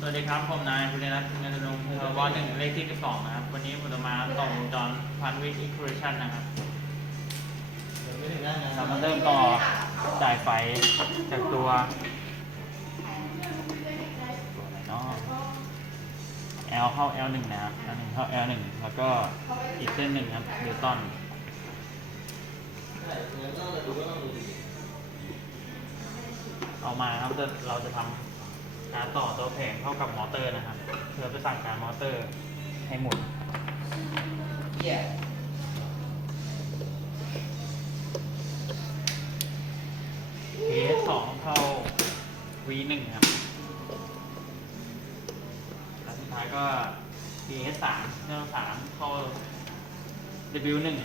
สวัสดีครับ ผมนายคุณรัตน์คุณนรงค์พบหนึ่งเลขที่12นะครับ วันนี้ผมจะมาต่อวงจรพันวิทย์อิคูเรชันนะครับเรามาเริ่มต่อจ่ายไฟจากตัวตัวไหนเนาะ L เข้า L 1นะครับ L 1เข้า L 1แล้วก็อีกเส้นหนึ่งครับนิวตันเดี๋ยวต้องดูก็ต้ออามาครับเราจะทำ การต่อตัวแผงเข้ากับมอเตอร์นะครับเพื่อไปสั่งการมอเตอร์ให้หมุนเยี่ย PS สองเข้า V หนึ่งครับแล้วสุดท้ายก็ PS สามเรื่องสามเข้า W หนึ่ง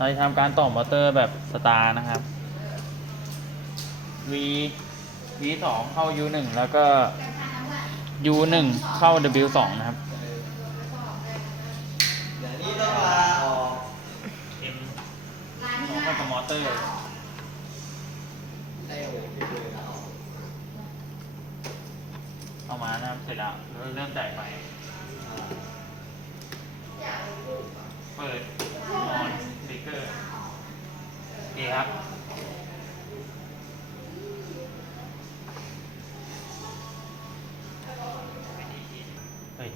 เราจะทำการต่อมอเตอร์แบบสตาร์นะครับ V V สองเข้า U หนึ่งแล้วก็ U หนึ่งเข้า W สองนะครับเดี๋ยวนี้ต้องลาออก M ต้องเข้ากับมอเตอร์ได้โอ้ที่เลยลาอามานะครับเสร็จแล้วเราเริ่มจ่ายไฟ อ่า เปิดออนสปีกเกอร์โอเคครับ เฮ้ย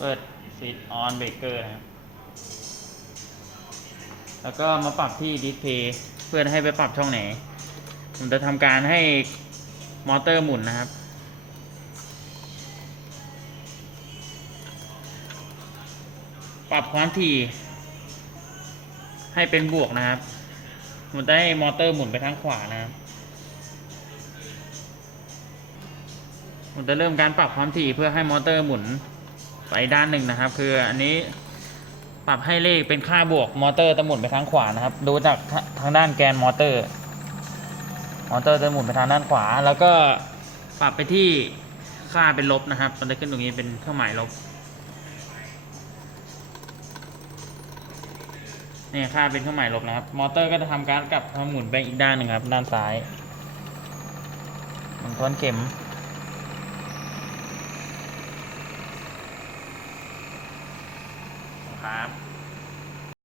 เปิดซีดออนเบรกเกอร์นะครับ แล้วก็มาปรับที่ดิสเพย์เพื่อให้ไปปรับช่องไหน ผมจะทำการให้มอเตอร์หมุนนะครับ ปรับความถี่ ให้เป็นบวกนะครับ ผมันจะให้มอเตอร์หมุนไปทางขวานะครับผมจะเริ่มการปรับความถี่เพื่อให้มอเตอร์หมุน ไปด้านหนึ่งนะครับ คืออันนี้ปรับให้เลขเป็นค่าบวกมอเตอร์จะหมุนไปทางขวานะครับ ดูจากทางด้านแกนมอเตอร์ มอเตอร์จะหมุนไปทางด้านขวา แล้วก็ปรับไปที่ค่าเป็นลบนะครับมันจะขึ้นตรงนี้เป็นเครื่องหมายลบนี่ค่าเป็นเครื่องหมายลบนะครับ มอเตอร์ก็จะทำการกลับมาหมุนไปอีกด้านหนึ่งครับ ด้านซ้ายมุนทวนเข็ม ครับ